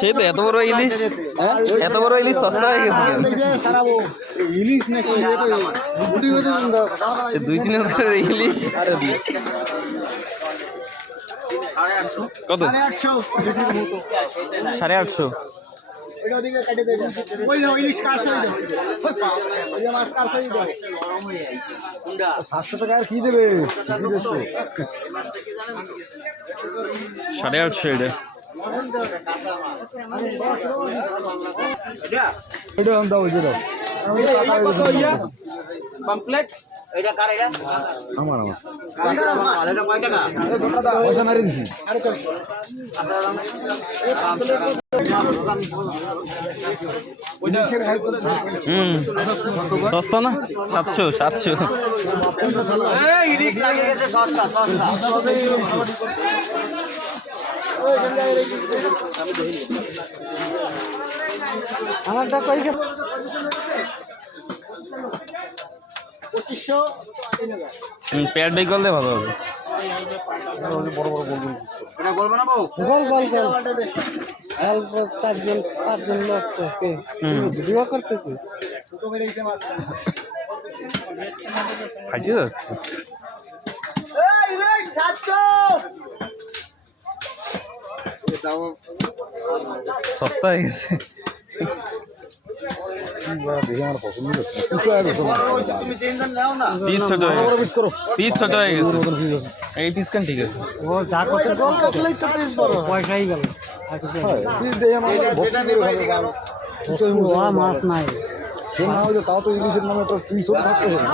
সেই তো এত বড় ইলিশ, এত বড় ইলিশ সস্তা হয়ে গেছে ইলিশ নাকি 2-3 হাজারের ইলিশ। কত? 850। কি দেবে 850 এটা। পয়সা মারি দিছি সস্তা না? 700। আমারটা কই 2500 পেয়ার ডাই করলে ভালো হবে। গোল গোল গোল অল্প 4-5 লোক ভিডিও করতেছি খাইতে যাচ্ছে। সস্তা হয়ে গেছে। পিস ছোট হয়ে গেছে। এই পিস কান ঠিক আছে। পয়সাই গেল মাছ নাই তাও তো ইলিশের নামে একটা 300 থাকতে হবে।